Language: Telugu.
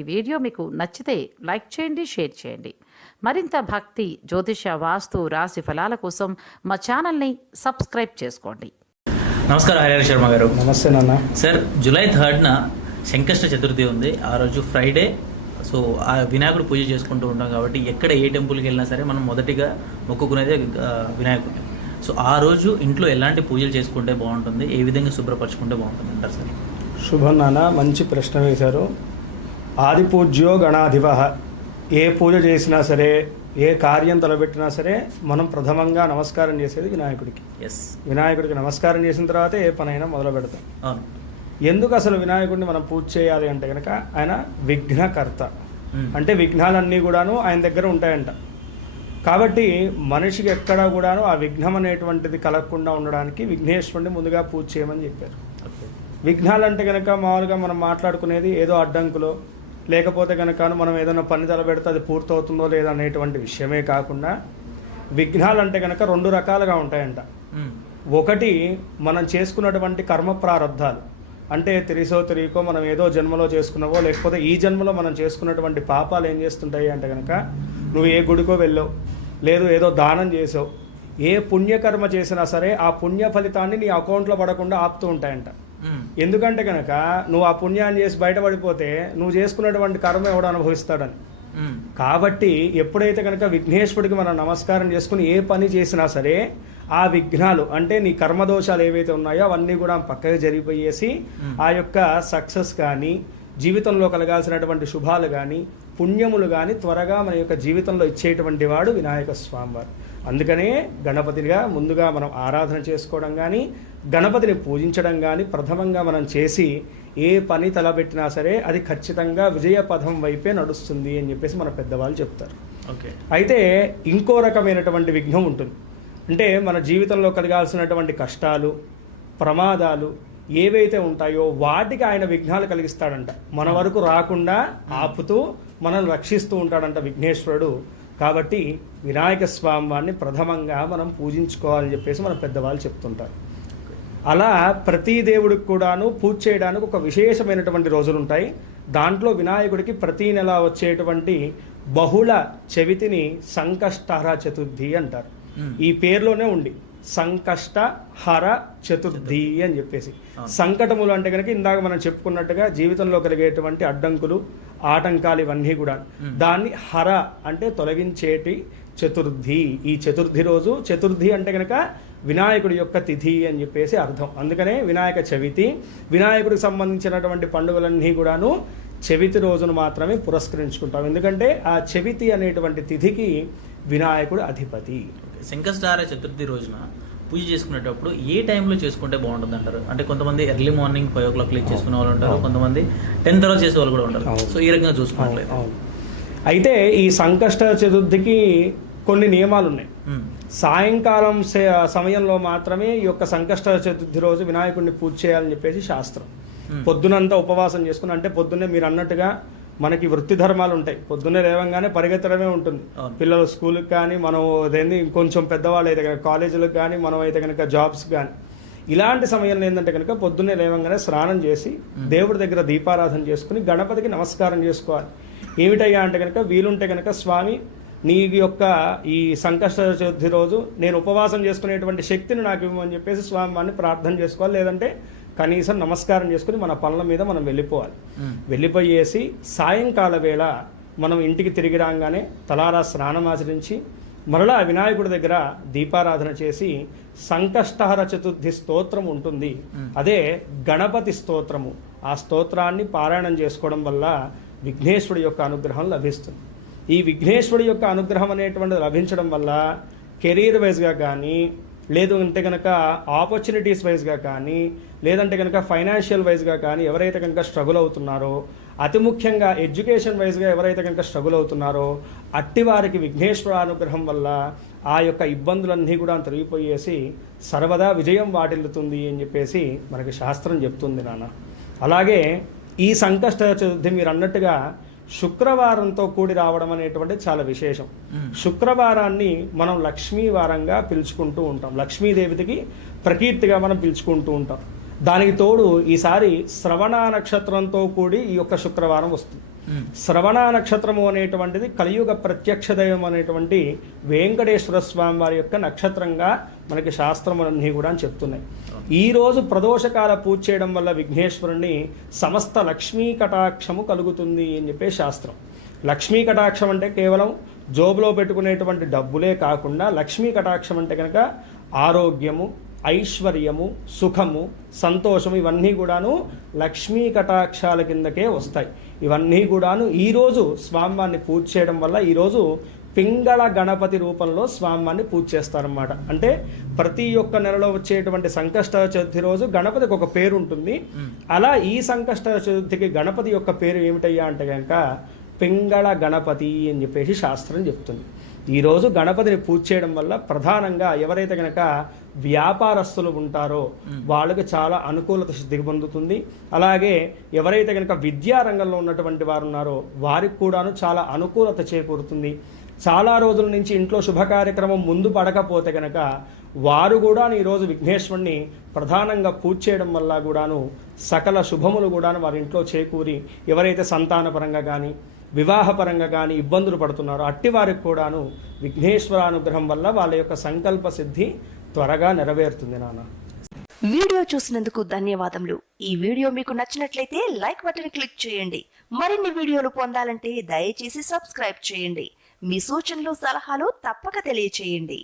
ఈ వీడియో మీకు నచ్చితే లైక్ చేయండి, షేర్ చేయండి. మరింత భక్తి, జ్యోతిష, వాస్తు, రాశి ఫలాల కోసం మా ఛానల్ని సబ్స్క్రైబ్ చేసుకోండి. నమస్కారం హరిహర శర్మ గారు. నమస్తే నాన్న. సార్, జూలై 3న సంకష్ట చతుర్థి ఉంది. ఆ రోజు ఫ్రైడే. సో ఆ వినాయకుడు పూజ చేసుకుంటూ ఉంటాం కాబట్టి ఎక్కడ ఏ టెంపుల్కి వెళ్ళినా సరే మనం మొదటిగా మొక్కుకునేదే వినాయకుడిని. సో ఆ రోజు ఇంట్లో ఎలాంటి పూజలు చేసుకుంటే బాగుంటుంది, ఏ విధంగా శుభ్రపరచుకుంటే బాగుంటుంది అంటారు సార్? శుభం నాన్న, మంచి ప్రశ్న వేశారు. ఆది పూజ్యో గణాధిప. ఏ పూజ చేసినా సరే, ఏ కార్యం తలబెట్టినా సరే మనం ప్రథమంగా నమస్కారం చేసేది వినాయకుడికి. వినాయకుడికి నమస్కారం చేసిన తర్వాత ఏ పనైనా మొదలు పెడతాం. ఎందుకు అసలు వినాయకుడిని మనం పూజ చేయాలి అంటే కనుక ఆయన విఘ్నకర్త. అంటే విఘ్నాలన్నీ కూడాను ఆయన దగ్గర ఉంటాయంట. కాబట్టి మనిషికి ఎక్కడ కూడాను ఆ విఘ్నం అనేటువంటిది కలగకుండా ఉండడానికి విఘ్నేశ్వరుడిని ముందుగా పూజ చేయమని చెప్పారు. విఘ్నాలంటే కనుక మామూలుగా మనం మాట్లాడుకునేది ఏదో అడ్డంకులో, లేకపోతే కనుక మనం ఏదైనా పని తలబెడితే అది పూర్తవుతుందో లేదా అనేటువంటి విషయమే కాకుండా విఘ్నాలంటే కనుక రెండు రకాలుగా ఉంటాయంట. ఒకటి, మనం చేసుకున్నటువంటి కర్మ ప్రారంధాలు. అంటే తెలిసో తెలియకో మనం ఏదో జన్మలో చేసుకున్నావో, లేకపోతే ఈ జన్మలో మనం చేసుకున్నటువంటి పాపాలు ఏం చేస్తుంటాయి అంటే కనుక, నువ్వు ఏ గుడికో వెళ్ళావు, లేదు ఏదో దానం చేసావు, ఏ పుణ్యకర్మ చేసినా సరే ఆ పుణ్య ఫలితాన్ని నీ అకౌంట్లో పడకుండా ఆపుతూ ఉంటాయంట. ఎందుకంటే కనుక నువ్వు ఆ పుణ్యాన్ని చేసి బయటపడిపోతే నువ్వు చేసుకున్నటువంటి కర్మ ఎవడు అనుభవిస్తాడని. కాబట్టి ఎప్పుడైతే కనుక విఘ్నేశ్వరుడికి మనం నమస్కారం చేసుకుని ఏ పని చేసినా సరే ఆ విఘ్నాలు అంటే నీ కర్మదోషాలు ఏవైతే ఉన్నాయో అవన్నీ కూడా పక్కగా జరిగిపోయేసి ఆ యొక్క సక్సెస్ కానీ, జీవితంలో కలగాల్సినటువంటి శుభాలు కానీ, పుణ్యములు కానీ త్వరగా మన యొక్క జీవితంలో ఇచ్చేటువంటి వాడు వినాయక స్వామివారు. అందుకనే గణపతిగా ముందుగా మనం ఆరాధన చేసుకోవడం కానీ, గణపతిని పూజించడం కానీ ప్రథమంగా మనం చేసి ఏ పని తలబెట్టినా సరే అది ఖచ్చితంగా విజయపథం వైపే నడుస్తుంది అని చెప్పేసి మన పెద్దవాళ్ళు చెప్తారు. అయితే ఇంకో రకమైనటువంటి విఘ్నం ఉంటుంది. అంటే మన జీవితంలో కలగాల్సినటువంటి కష్టాలు, ప్రమాదాలు ఏవైతే ఉంటాయో వాటికి ఆయన విఘ్నాలు కలిగిస్తాడంట. మన వరకు రాకుండా ఆపుతూ మనల్ని రక్షిస్తూ ఉంటాడంట విఘ్నేశ్వరుడు. కాబట్టి వినాయక స్వామి వారిని ప్రథమంగా మనం పూజించుకోవాలని చెప్పేసి మన పెద్దవాళ్ళు చెప్తుంటారు. అలా ప్రతి దేవుడికి కూడాను పూజ చేయడానికి ఒక విశేషమైనటువంటి రోజులు ఉంటాయి. దాంట్లో వినాయకుడికి ప్రతి నెల వచ్చేటువంటి బహుళ చవితిని సంకష్టహర చతుర్థి అంటారు. ఈ పేరులోనే ఉండి సంకష్టహర చతుర్థి అని చెప్పేసి. సంకటములు అంటే కనుక ఇందాక మనం చెప్పుకున్నట్టుగా జీవితంలో కలిగేటువంటి అడ్డంకులు, ఆటంకాలు ఇవన్నీ కూడా దాన్ని హర అంటే తొలగించేటి చతుర్థి. ఈ చతుర్థి రోజు, చతుర్థి అంటే కనుక వినాయకుడి యొక్క తిథి అని చెప్పేసి అర్థం. అందుకనే వినాయక చవితి, వినాయకుడికి సంబంధించినటువంటి పండుగలన్నీ కూడాను చవితి రోజును మాత్రమే పురస్కరించుకుంటాం. ఎందుకంటే ఆ చవితి అనేటువంటి తిథికి వినాయకుడు అధిపతి. సంకష్టహార చతుర్థి రోజున పూజ చేసుకునేటప్పుడు ఏ టైంలో చేసుకుంటే బాగుంటుంది అంటారు? అంటే కొంతమంది ఎర్లీ మార్నింగ్ 5 o'clock చేసుకునే వాళ్ళు ఉంటారు, కొంతమంది 10 తర్వాత చేసే వాళ్ళు కూడా ఉంటారు. సో ఈ రకంగా చూసుకోవట్లేదు. అయితే ఈ సంకష్ట చతుర్థికి కొన్ని నియమాలు ఉన్నాయి. సాయంకాలం సమయంలో మాత్రమే ఈ యొక్క సంకష్ట చతుర్థి రోజు వినాయకుడిని పూజ చేయాలని చెప్పేసి శాస్త్రం. పొద్దునంతా ఉపవాసం చేసుకుని, అంటే పొద్దున్నే మీరు అన్నట్టుగా మనకి వృత్తి ధర్మాలు ఉంటాయి. పొద్దున్నే లేవంగానే పరిగెత్తడమే ఉంటుంది. పిల్లలు స్కూల్కి కానీ, మనం అదేంది కొంచెం పెద్దవాళ్ళు అయితే కనుక కాలేజీలకు కానీ, మనం అయితే కనుక జాబ్స్ కానీ, ఇలాంటి సమయంలో ఏంటంటే కనుక పొద్దున్నే లేవంగానే స్నానం చేసి దేవుడి దగ్గర దీపారాధన చేసుకుని గణపతికి నమస్కారం చేసుకోవాలి. ఏమిటయ్యా అంటే కనుక, వీలుంటే కనుక స్వామి నీ యొక్క ఈ సంకష్ట చతుర్థి రోజు నేను ఉపవాసం చేసుకునేటువంటి శక్తిని నాకు ఇవ్వమని చెప్పేసి స్వామి వారిని ప్రార్థన చేసుకోవాలి. లేదంటే కనీసం నమస్కారం చేసుకుని మన పనుల మీద మనం వెళ్ళిపోవాలి. వెళ్ళిపోయేసి సాయంకాల వేళ మనం ఇంటికి తిరిగి రాగానే తలారా స్నానం ఆచరించి మరలా వినాయకుడి దగ్గర దీపారాధన చేసి సంకష్టహర చతుర్థి స్తోత్రం ఉంటుంది. అదే గణపతి స్తోత్రము. ఆ స్తోత్రాన్ని పారాయణం చేసుకోవడం వల్ల విఘ్నేశ్వరుడి యొక్క అనుగ్రహం లభిస్తుంది. ఈ విఘ్నేశ్వరుడి యొక్క అనుగ్రహం అనేటువంటిది లభించడం వల్ల కెరీర్ వైజ్గా కానీ, లేదు అంటే కనుక ఆపర్చునిటీస్ వైజ్గా కానీ, లేదంటే కనుక ఫైనాన్షియల్ వైజ్గా కానీ ఎవరైతే కనుక స్ట్రగుల్ అవుతున్నారో, అతి ముఖ్యంగా ఎడ్యుకేషన్ వైజ్గా ఎవరైతే కనుక స్ట్రగుల్ అవుతున్నారో అట్టి వారికి విఘ్నేశ్వర అనుగ్రహం వల్ల ఆ యొక్క ఇబ్బందులన్నీ కూడా తొలగిపోయేసి సర్వదా విజయం వాటిల్లుతుంది అని చెప్పేసి మనకి శాస్త్రం చెప్తుంది నాన్న. అలాగే ఈ సంకష్ట చతుర్థి మీరు అన్నట్టుగా శుక్రవారంతో కూడి రావడం అనేటువంటిది చాలా విశేషం. శుక్రవారాన్ని మనం లక్ష్మీ వారంగా పిలుచుకుంటూ ఉంటాం. లక్ష్మీదేవికి ప్రకీర్తిగా మనం పిలుచుకుంటూ ఉంటాం. దానికి తోడు ఈసారి శ్రవణ నక్షత్రంతో కూడి ఈ యొక్క శుక్రవారం వస్తుంది. శ్రవణ నక్షత్రము అనేటువంటిది కలియుగ ప్రత్యక్ష దైవం అనేటువంటి వెంకటేశ్వర స్వామి వారి యొక్క నక్షత్రంగా మనకి శాస్త్రములన్నీ కూడా చెప్తున్నాయి. ఈ రోజు ప్రదోషకాల పూజ చేయడం వల్ల విఘ్నేశ్వరుని సమస్త లక్ష్మీ కటాక్షము కలుగుతుంది అని చెప్పే శాస్త్రం. లక్ష్మీ కటాక్షం అంటే కేవలం జోబులో పెట్టుకునేటువంటి డబ్బులే కాకుండా లక్ష్మీ కటాక్షం అంటే కనుక ఆరోగ్యము, ఐశ్వర్యము, సుఖము, సంతోషము ఇవన్నీ కూడాను లక్ష్మీ కటాక్షాల కిందకే వస్తాయి. ఇవన్నీ కూడాను ఈరోజు స్వామివారిని పూజ చేయడం వల్ల ఈరోజు పింగళ గణపతి రూపంలో స్వామివారిని పూజ చేస్తారన్నమాట. అంటే ప్రతి ఒక్క నెలలో వచ్చేటువంటి సంకష్ట చతుర్థి రోజు గణపతికి ఒక పేరు ఉంటుంది. అలా ఈ సంకష్ట చతుర్థికి గణపతి యొక్క పేరు ఏమిటయ్యా అంటే కనుక పింగళ గణపతి అని చెప్పేసి శాస్త్రం చెప్తుంది. ఈరోజు గణపతిని పూజ చేయడం వల్ల ప్రధానంగా ఎవరైతే కనుక వ్యాపారస్తులు ఉంటారో వాళ్ళకి చాలా అనుకూలత సిద్ధి పొందుతుంది. అలాగే ఎవరైతే కనుక విద్యా రంగంలో ఉన్నటువంటి వారు ఉన్నారో వారికి కూడాను చాలా అనుకూలత చేకూరుతుంది. చాలా రోజుల నుంచి ఇంట్లో శుభ కార్యక్రమం ముందు పడకపోతే కనుక వారు కూడా ఈరోజు విఘ్నేశ్వరుని ప్రధానంగా పూజ చేయడం వల్ల కూడాను సకల శుభములు కూడాను వారి ఇంట్లో చేకూరి ఎవరైతే సంతానపరంగా కానీ వివాహపరంగా కానీ ఇబ్బందులు పడుతున్నారో అట్టి వారికి కూడాను విఘ్నేశ్వర అనుగ్రహం వల్ల వాళ్ళ యొక్క సంకల్ప సిద్ధి త్వరగా నెరవేరుతుంది. నాన్న, వీడియో చూసినందుకు ధన్యవాదములు. ఈ వీడియో మీకు నచ్చినట్లయితే లైక్ బటన్ క్లిక్ చేయండి. మరిన్ని వీడియోలు పొందాలంటే దయచేసి సబ్స్క్రైబ్ చేయండి. మీ సూచనలు, సలహాలు తప్పక తెలియచేయండి.